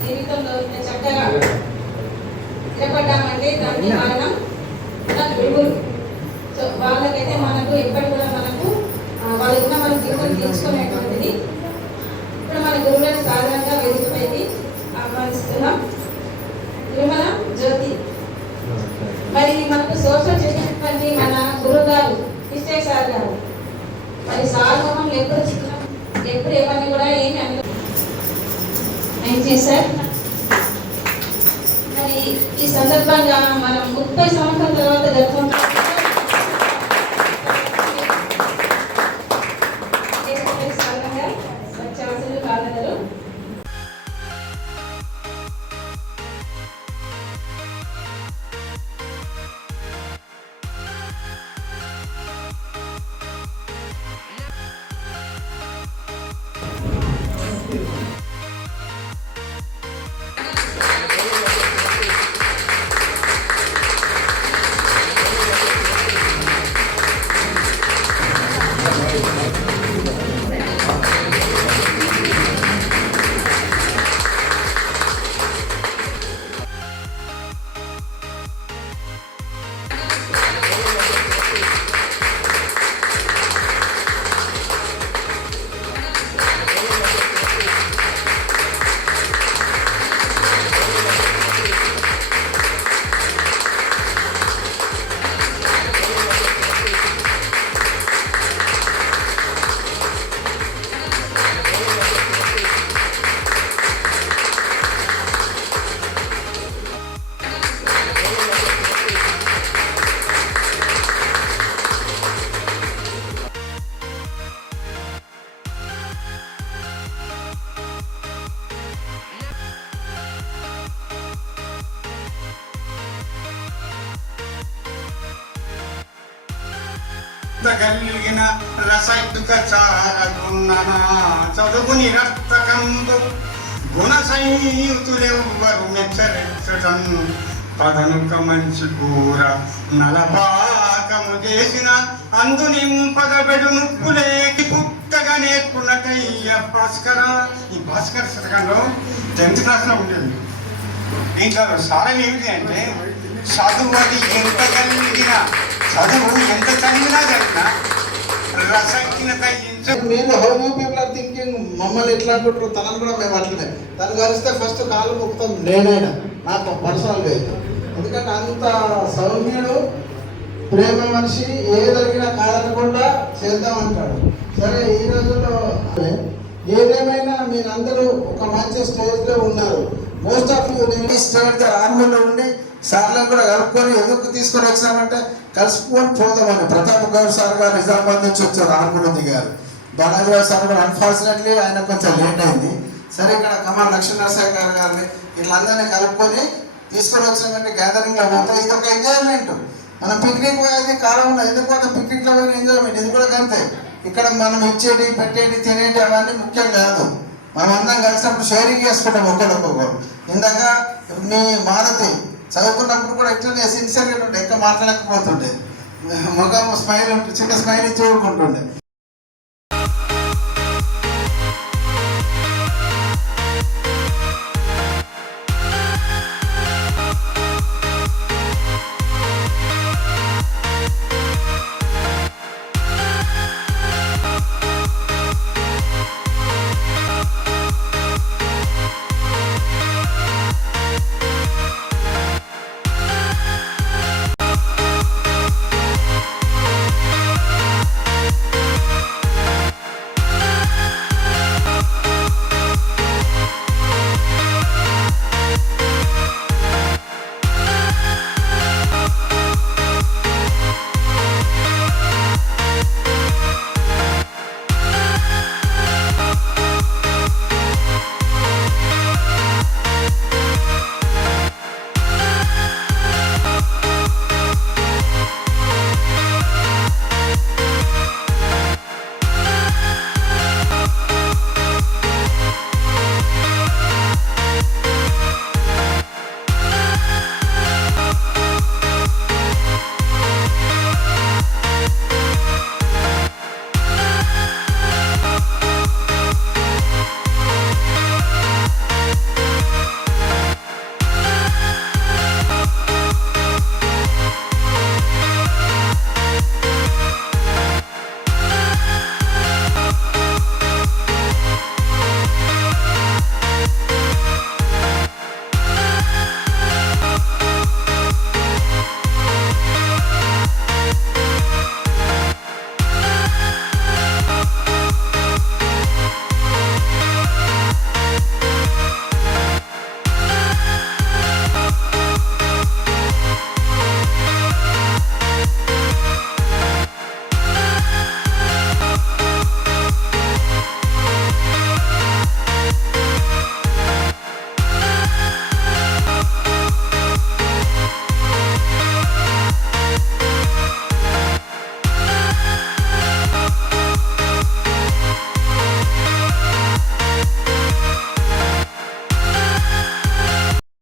జీవితంలో చక్కగా స్థిరపడ్డామంటే దానికి కారణం మన గురువులు. సో వాళ్ళకైతే మనకు ఎక్కడ కూడా మనకు ఆ, వాళ్ళ ఉన్న మన జీవితం తీర్చుకునేటువంటిది. ఇప్పుడు మన గురువులను సాధారణంగా వేదికపైకి ఆహ్వానిస్తున్నాం. తిరుమల జ్యోతి. మరి మనకు సోషల్ చేసినటువంటి మన గురువు గారు సార్ గారు మరి సార్ ఎప్పుడు ఎప్పుడు ఏమని కూడా ఏమి ఆయన చేశారు? మరి ఈ సందర్భంగా మనం ముప్పై సంవత్సరాల తర్వాత జరుపుకుంటున్నాం. కలిగిన రసైతుక చారగున్నన చదువుని రక్తకందు గుణ సంయుతులెవ్వరు మెచ్చరించటం. పదనుక మంచి కూర నలపాకము చేసిన అందు నింపగబెడు ముక్కులేకి పుట్టగా నేర్పున్నటయ్య భాస్కర. ఈ భాస్కర శతకంలో టెన్త్ క్లాస్లో ఉండేది దీంట్లో సారం ఏమిటి అంటే చదువు అది ఎంత కలిగిన చదువు ఎంత చదివినా కలిగిన రసజ్ఞత మేము హౌ థింకింగ్ మమ్మల్ని ఎట్లా అనుకుంటారు తనను కూడా మేము అట్లనే. తను కలిస్తే ఫస్ట్ కాలు మొక్కుతాం నేనైనా నాకు పర్సనల్గా అయితే. ఎందుకంటే అంత సౌమ్యుడు ప్రేమ మనిషి ఏ జరిగినా కాదనకుండా చేద్దామంటాడు. సరే ఈ రోజుల్లో ఏదేమైనా మీరందరూ ఒక మంచి స్టేజ్లో ఉన్నారు. మోస్ట్ ఆఫ్ యూ నేను స్టేట్ ఆర్మీలో ఉండి సార్లను కూడా కలుపుకొని ఎందుకు తీసుకొని వచ్చామంటే కలుసుకొని పోదామని ప్రతాప్ గౌడ్ సార్ గారు నిజామాబాద్ నుంచి వచ్చారు ఆర్మీలో దిగారు బాలాజీ సార్ కూడా అన్ఫార్చునేట్లీ ఆయన కొంచెం లేట్ అయింది. సరే ఇక్కడ కమాల్ నరసాయి గారు గారిని వీళ్ళందరినీ కలుపుకొని తీసుకొని వచ్చినటువంటి గ్యాదరింగ్లో పోతే ఇది ఒక ఎంజాయ్మెంట్ మనం పిక్నిక్ పోయేది కాలంలో ఎందుకు పోతాం పిక్నిక్లో పోయిన ఎంజాయ్మెంట్ ఇది కూడా అంతే. ఇక్కడ మనం ఇచ్చేటి పెట్టేటి తినేటి అవన్నీ ముఖ్యం కాదు. మనం అందరం కలిసినప్పుడు షేరింగ్ చేసుకుంటాం ఒకరికొకరు ఇందాక మీ మారుతి చదువుకున్నప్పుడు కూడా యాక్చువల్గా సిన్సియర్గా ఉండే ఎక్కువ మాట్లాడకపోతుండే. ముఖం స్మైల్ ఉంటుంది చిన్న స్మైల్ ఇచ్చి ఊరుకుంటుండే.